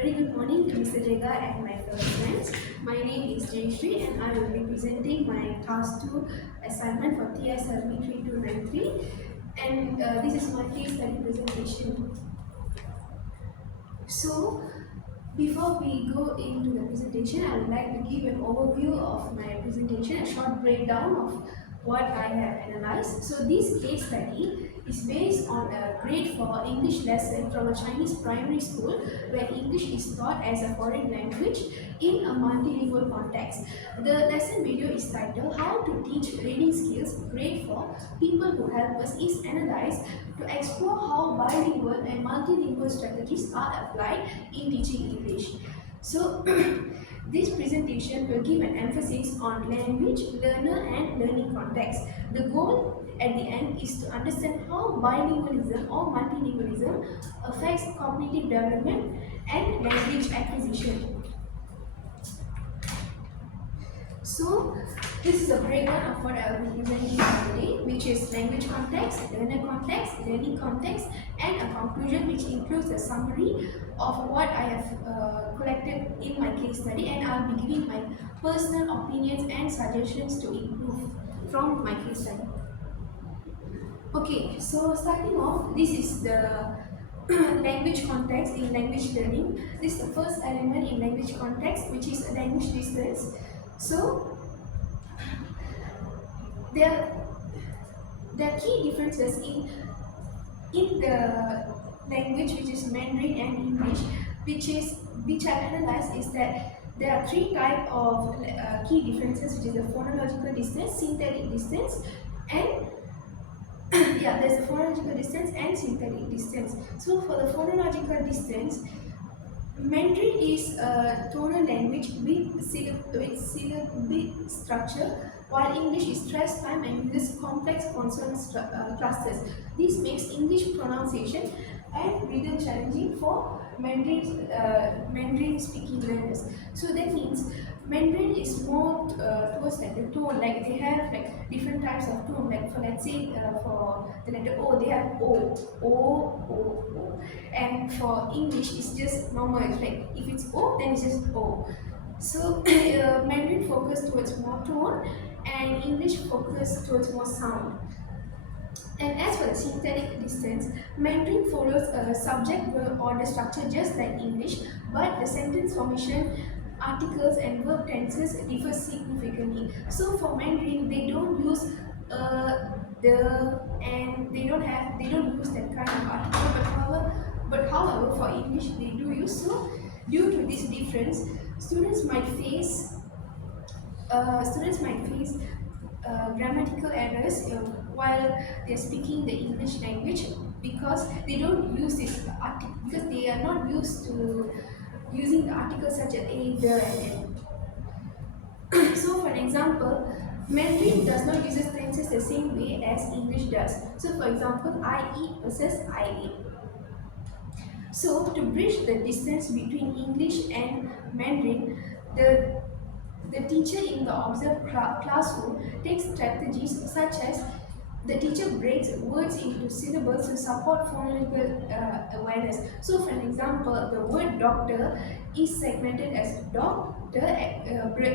Very good morning to Mr. Jega and my fellow friends. My name is Jayshri and I will be presenting my class 2 assignment for TSLB3293 and this is my case study presentation. So, before we go into the presentation, I would like to give an overview of my presentation, a short breakdown of what I have analyzed. So this case study is based on a grade 4 English lesson from a Chinese primary school where English is taught as a foreign language in a multilingual context. The lesson video is titled How to Teach Reading Skills Grade 4 People Who Help Us is analyzed to explore how bilingual and multilingual strategies are applied in teaching English. So, this presentation will give an emphasis on language, learner and learning context. The goal at the end is to understand how bilingualism or multilingualism affects cognitive development and language acquisition. So, this is a breakdown of what I will be presenting today, which is language context, learner context, learning context, and a conclusion which includes a summary of what I have collected in my case study, and I will be giving my personal opinions and suggestions to improve from my case study. Okay, so starting off, this is the language context in language learning. This is the first element in language context, which is language distance. So, there are key differences in the language, which is Mandarin and English, which I analyzed is that there are three types of key differences, which is the phonological distance, syntactic distance, and yeah, there's a phonological distance and syntactic distance. So for the phonological distance, Mandarin is a tonal language with syllabic structure, while English is stress time and uses complex consonant clusters. This makes English pronunciation and rhythm challenging for Mandarin speaking learners. So that means Mandarin is more towards like the tone, like they have like different types of tone. Like for let's say for the letter O, they have O, and for English it's just normal. It's like if it's O, then it's just O. So Mandarin focus towards more tone, and English focus towards more sound. And as for the syntactic distance, Mandarin follows a subject-verb order structure just like English, but the sentence formation, articles and verb tenses differ significantly. So for Mandarin, they don't use the, and they don't use that kind of article. But however, for English they do use. So due to this difference, students might face grammatical errors while they're speaking the English language, because they don't use this article, because they are not used to using the articles such as a, the, and an. So for an example, Mandarin does not use tenses the same way as English does. So for example, I eat versus I ate. So to bridge the distance between English and Mandarin, the teacher in the observed classroom takes strategies such as the teacher breaks words into syllables to support phonological awareness. So for an example, the word doctor is segmented as doctor,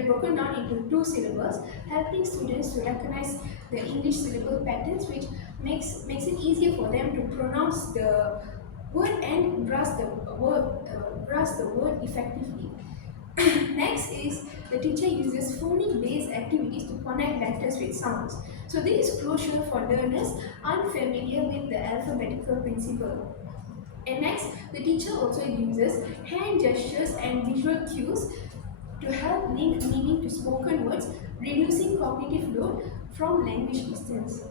broken down into 2 syllables, helping students to recognize the English syllable patterns, which makes it easier for them to pronounce the word and grasp the word effectively. Next is the teacher uses phonic-based activities to connect letters with sounds. So this is crucial for learners unfamiliar with the alphabetical principle. And next, the teacher also uses hand gestures and visual cues to help link meaning to spoken words, reducing cognitive load from language distance.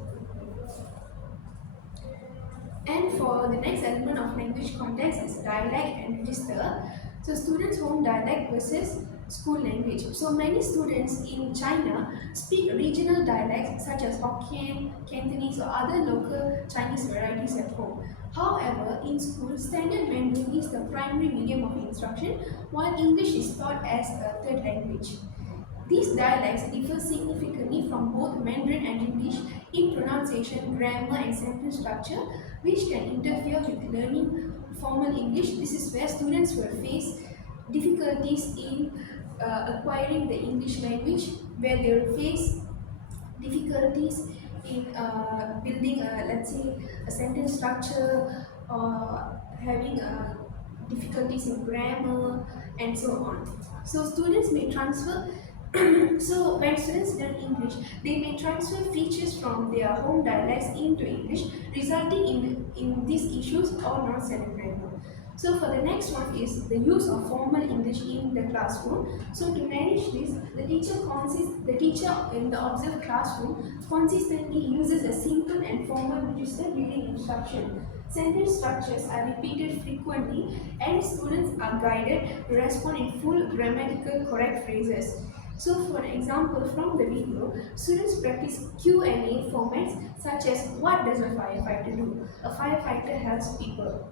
And for the next element of language context is dialect and register. So students' home dialect versus school language. So many students in China speak regional dialects such as Hokkien, Cantonese or other local Chinese varieties at home. However, in school, standard Mandarin is the primary medium of instruction, while English is taught as a third language. These dialects differ significantly from both Mandarin and English in pronunciation, grammar and sentence structure, which can interfere with learning formal English, this is where students will face difficulties in acquiring the English language, where they will face difficulties in building let's say a sentence structure, or having difficulties in grammar and so on. So students may transfer so when students learn English, they may transfer features from their home dialects into English, resulting in these issues or not cerebral. So for the next one is the use of formal English in the classroom. So to manage this, the teacher in the observed classroom consistently uses a simple and formal registered reading instruction. Sentence structures are repeated frequently and students are guided to respond in full grammatical correct phrases. So for example, from the video, students practice Q&A formats such as what does a firefighter do? A firefighter helps people.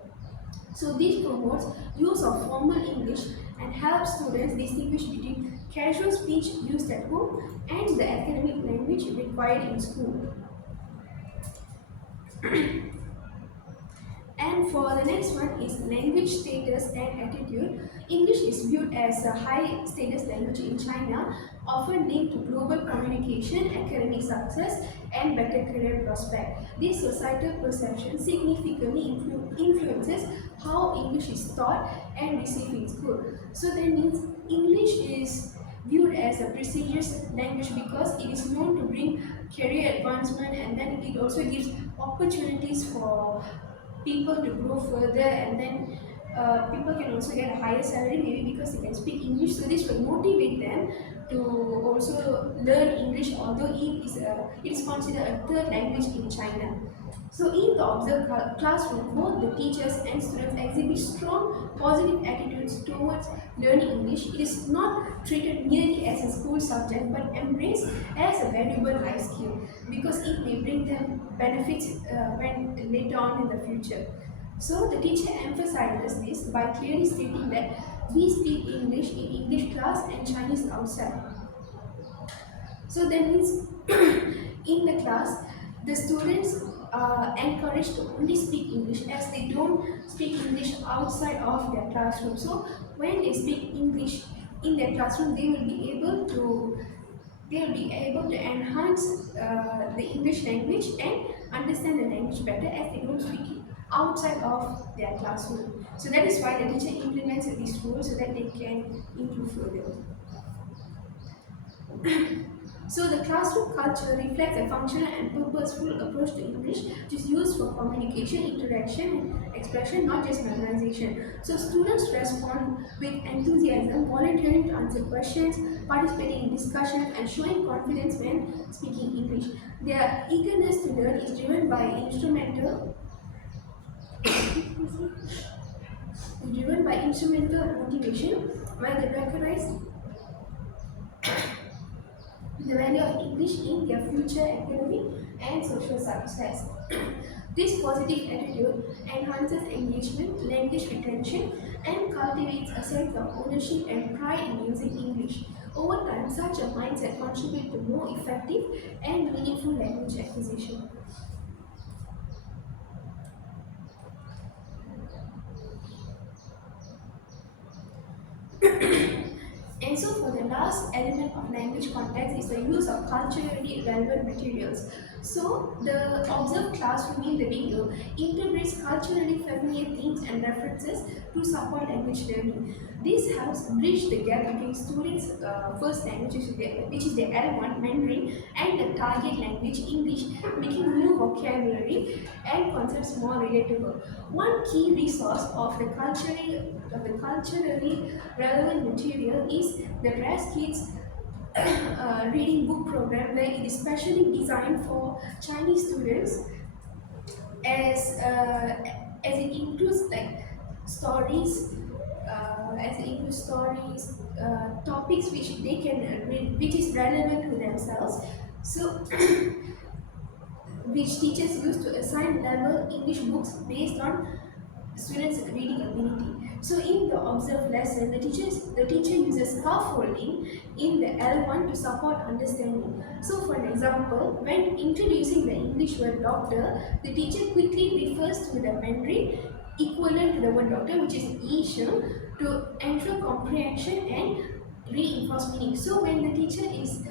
So this promotes use of formal English and helps students distinguish between casual speech used at home and the academic language required in school. And for the next one is language status and attitude. English is viewed as a high status language in China, often linked to global communication, academic success, and better career prospect. This societal perception significantly influences how English is taught and received in school. So that means English is viewed as a prestigious language because it is known to bring career advancement, and then it also gives opportunities for people to grow further, and then people can also get a higher salary maybe because they can speak English. So this will motivate them to also learn English, although it is considered a third language in China. So in the observed classroom, both the teachers and students exhibit strong positive attitudes towards learning English. It is not treated merely as a school subject but embraced as a valuable life skill because it may bring them benefits when later on in the future. So the teacher emphasizes this by clearly stating that we speak English in English class and Chinese outside. So that means in the class, the students are encouraged to only speak English as they don't speak English outside of their classroom. So when they speak English in their classroom, they will be able to enhance the English language and understand the language better as they don't speak it outside of their classroom. So that is why the teacher implements these rules so that they can improve further. So the classroom culture reflects a functional and purposeful approach to English, which is used for communication, interaction, and expression, not just memorization. So students respond with enthusiasm, volunteering to answer questions, participating in discussions, and showing confidence when speaking English. Their eagerness to learn is driven by instrumental motivation, where they recognize the value of English in their future academic and social success. This positive attitude enhances engagement, language retention, and cultivates a sense of ownership and pride in using English. Over time, such a mindset contributes to more effective and meaningful language acquisition. And so for the last element of language context is the use of culturally relevant materials. So the observed classroom in the video integrates culturally familiar themes and references to support language learning. This helps bridge the gap between students' first language, which is the L1 Mandarin, and the target language English, making new vocabulary and concepts more relatable. One key resource of the culturally relevant material is the RAS Kids reading book program, where it is specially designed for Chinese students as it includes like stories, topics which they can read, which is relevant to themselves. So which teachers use to assign level English books based on students' reading ability. So in the observed lesson, the teacher uses scaffolding in the L1 to support understanding. So for an example, when introducing the English word doctor, the teacher quickly refers to the Mandarin equivalent to the word doctor, which is issue, to ensure comprehension and reinforce meaning. So when the teacher is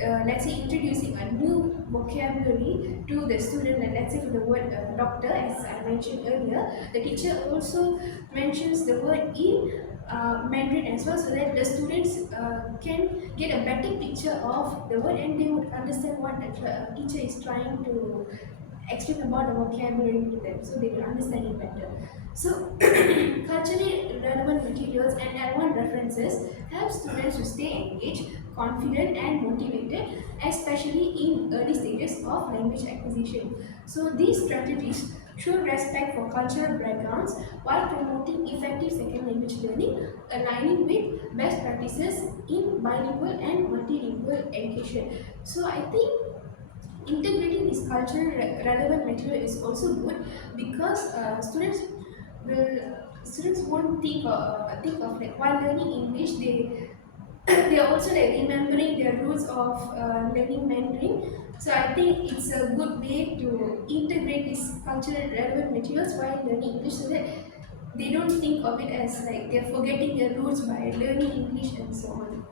let's say introducing a new vocabulary to the student, like let's say for the word doctor, as I mentioned earlier, the teacher also mentions the word in Mandarin as well, so that the students can get a better picture of the word and they would understand what the teacher is trying to explain about the vocabulary to them, so they will understand it better. So, culturally relevant materials and relevant references help students to stay engaged, confident, and motivated, especially in early stages of language acquisition. So, these strategies show respect for cultural backgrounds while promoting effective second language learning, aligning with best practices in bilingual and multilingual education. So, I think integrating this cultural relevant material is also good because students won't think of like while learning English they are also like remembering their roots of learning Mandarin. So I think it's a good way to integrate these cultural relevant materials while learning English so that they don't think of it as like they're forgetting their roots by learning English and so on.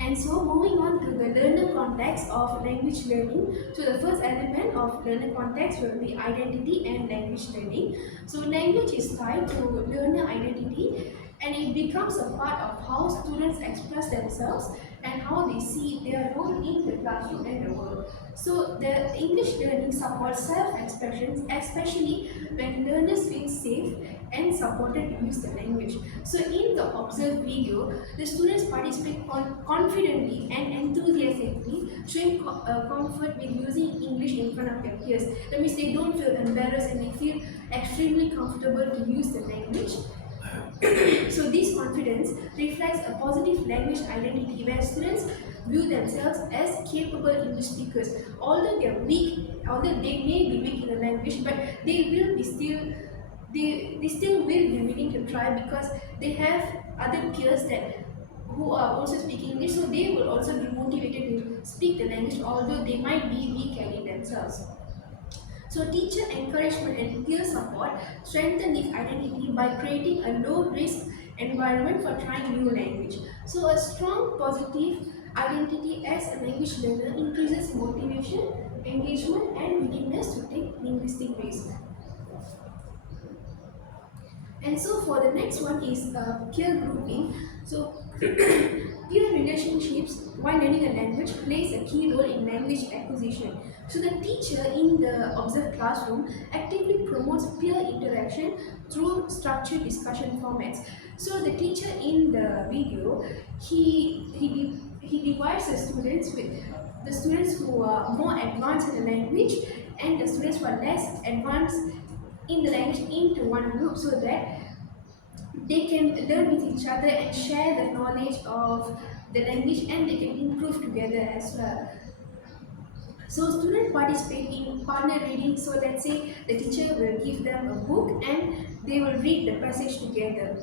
And so moving on to the learner context of language learning. So the first element of learner context will be identity and language learning. So language is tied to learner identity and it becomes a part of how students express themselves and how they see their role in the classroom and the world. So the English learning supports self-expression, especially when learners feel safe and supported to use the language. So in the observed video, the students participate confidently and enthusiastically, showing comfort with using English in front of their peers. That means they don't feel embarrassed and they feel extremely comfortable to use the language. So this confidence reflects a positive language identity where students view themselves as capable English speakers. Although they are weak, although they may be weak in the language, but they will be still they still will be willing to try because they have other peers that who are also speaking English, so they will also be motivated to speak the language although they might be weak in themselves. So teacher encouragement and peer support strengthen this identity by creating a low-risk environment for trying new language. So a strong positive identity as a language learner increases motivation, engagement, and willingness to take linguistic risks. And so for the next one is peer grouping. So peer relationships while learning a language plays a key role in language acquisition. So the teacher in the observed classroom actively promotes peer interaction through structured discussion formats. So the teacher in the video, he divides the students who are more advanced in the language and the students who are less advanced in the language into one group so that they can learn with each other and share the knowledge of the language and they can improve together as well. So students participate in partner reading. So let's say the teacher will give them a book and they will read the passage together.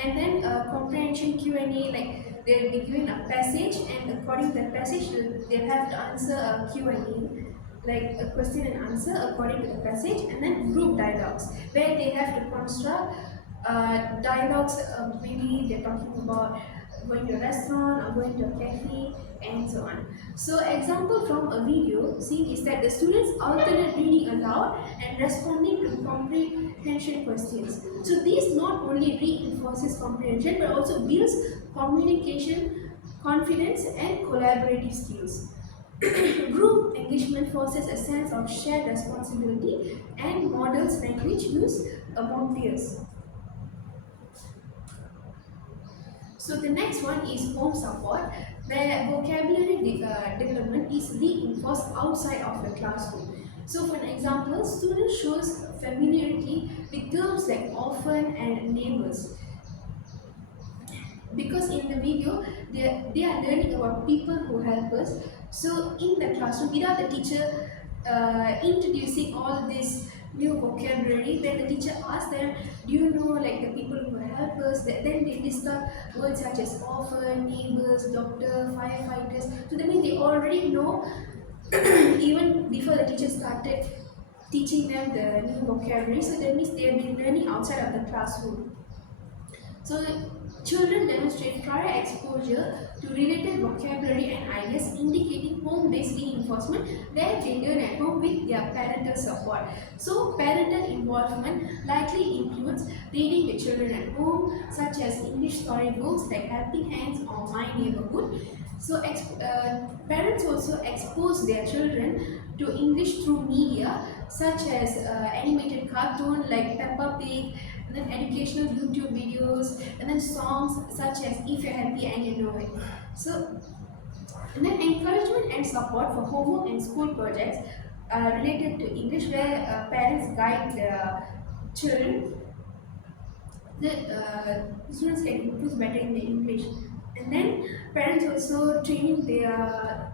And then comprehension Q&A, like they'll be given a passage and according to the passage they'll have to answer a Q&A, like a question and answer according to the passage, and then group dialogues where they have to construct dialogues, maybe they're talking about going to a restaurant or going to a cafe and so on. So example from a video scene is that the students alternate reading aloud and responding to comprehension questions. So this not only reinforces comprehension but also builds communication, confidence and collaborative skills. Group engagement fosters a sense of shared responsibility and models language use among peers. So the next one is home support, where vocabulary development is reinforced outside of the classroom. So for an example, student shows familiarity with terms like often and neighbors. Because in the video, they are learning about people who help us. So in the classroom, without the teacher introducing all this new vocabulary, then the teacher asks them, do you know like the people who help us? Then they list up words such as orphan, neighbors, doctor, firefighters. So that means they already know even before the teacher started teaching them the new vocabulary. So that means they have been learning outside of the classroom. So children demonstrate prior exposure to related vocabulary and ideas, indicating home-based reinforcement where they learn at home with their parental support. So parental involvement likely includes reading the children at home, such as English storybooks like Helping Hands or My Neighborhood. So parents also expose their children to English through media such as animated cartoon like Peppa Pig, and then educational YouTube videos, and then songs such as If You're Happy and You Know It. So, and then encouragement and support for homework and school projects related to English, where parents guide the children, the students can improve better in the English. And then parents also training their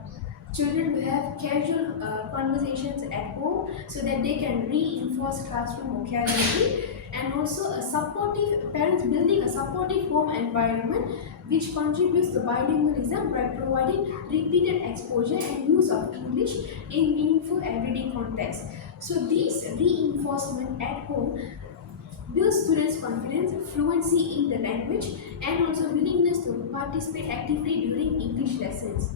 children to have casual conversations at home so that they can reinforce classroom vocabulary, and also a supportive parents building a supportive home environment which contributes to bilingualism by providing repeated exposure and use of English in meaningful everyday context. So these reinforcement at home builds students' confidence, fluency in the language, and also willingness to participate actively during English lessons.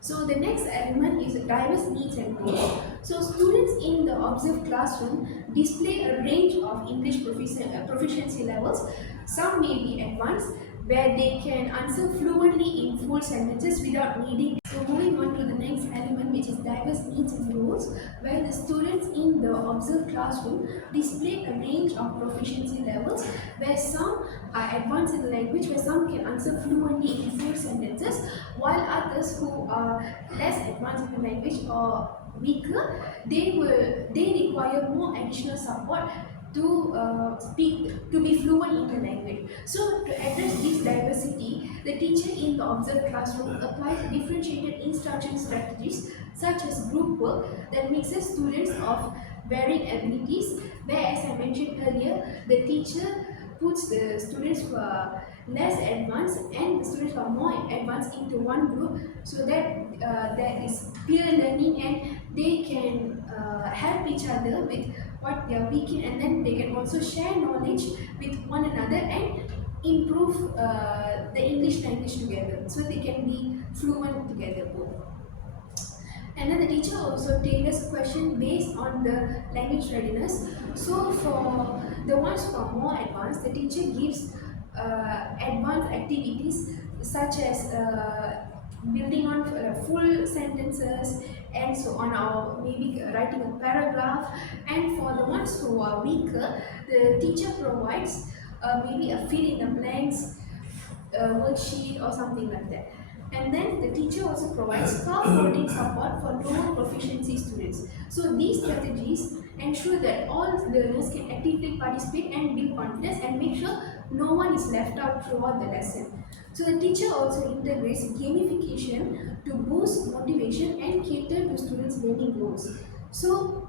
So the next element is diverse needs and goals. So students in the observed classroom display a range of English proficiency levels. Some may be advanced, where they can answer fluently in full sentences without needing. So moving on to the next element, which is diverse needs and goals, where the students in the observed classroom display a range of proficiency levels, where some are advanced in the language, where some can answer fluently in full sentences, while others who are less advanced in the language or weaker, they require more additional support to be fluent in the language. So to address this diversity, the teacher in the observed classroom applies differentiated instruction strategies such as group work that mixes students of varying abilities, where, as I mentioned earlier, the teacher puts the students who are less advanced and the students who are more advanced into one group, so that there is peer learning and they can help each other with what they are weak in, and then they can also share knowledge with one another and improve the English language together, so they can be fluent together both. And then the teacher also tailors question based on the language readiness. So for the ones who are more advanced, the teacher gives advanced activities such as building on full sentences and so on, or maybe writing a paragraph. And for the ones who are weaker, the teacher provides maybe a fill in the blanks worksheet or something like that. And then the teacher also provides scaffolding support for lower proficiency students. So these strategies ensure that all learners can actively participate and build confidence and make sure no one is left out throughout the lesson. So the teacher also integrates gamification to boost motivation and cater to students' learning goals. So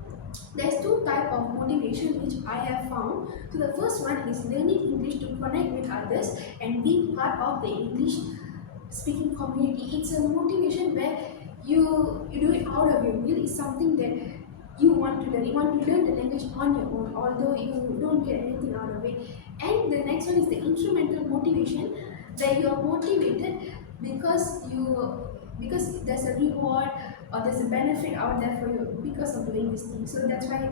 there's two types of motivation which I have found. So the first one is learning English to connect with others and be part of the English speaking community. It's a motivation where you do it out of your will. It's something that you want to learn. You want to learn the language on your own, although you don't get anything out of it. And the next one is the instrumental motivation, where you are motivated because there's a reward or there's a benefit out there for you because of doing this thing. So that's why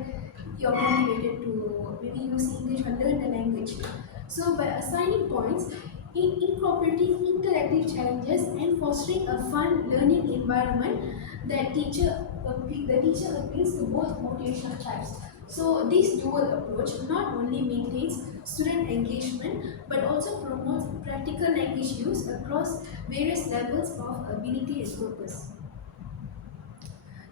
you're motivated to maybe use English or learn the language. So by assigning points, in incorporating interactive challenges and fostering a fun learning environment, the teacher appeals to both motivational types. So this dual approach not only maintains student engagement but also promotes practical language use across various levels of ability and purpose.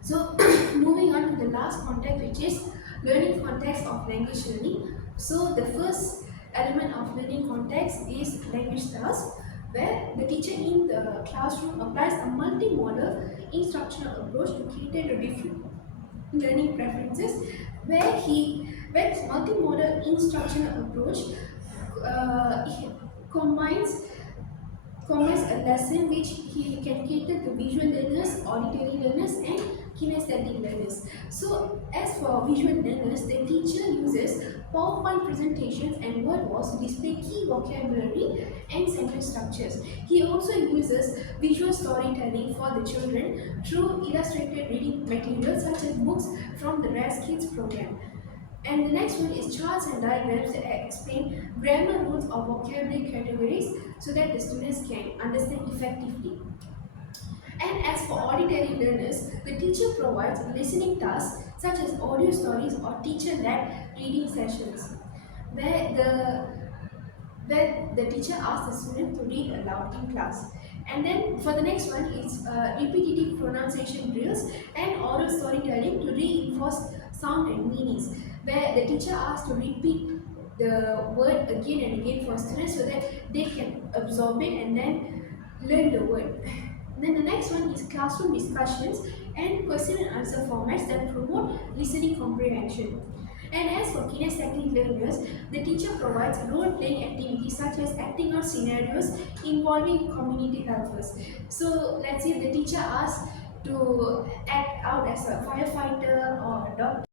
So moving on to the last context, which is learning context of language learning. So the first element of learning context is language styles, where the teacher in the classroom applies a multimodal instructional approach to cater to different learning preferences, where this multimodal instructional approach he combines a lesson which he can cater to visual learners, auditory learners, and kinesthetic learners. So as for visual learners, the teacher uses PowerPoint presentations and word walls to display key vocabulary and sentence structures. He also uses visual storytelling for the children through illustrated reading materials such as books from the RAS Kids program. And the next one is charts and diagrams that explain grammar rules or vocabulary categories so that the students can understand effectively. And as for auditory learners, the teacher provides listening tasks such as audio stories or teacher-led reading sessions, where the teacher asks the student to read aloud in class. And then for the next one is repetitive pronunciation drills and oral storytelling to reinforce sound and meanings, where the teacher asks to repeat the word again and again for students so that they can absorb it and then learn the word. Then the next one is classroom discussions and question and answer formats that promote listening comprehension. And as for kinesthetic learners, the teacher provides role-playing activities such as acting out scenarios involving community helpers. So let's say the teacher asks to act out as a firefighter or a doctor.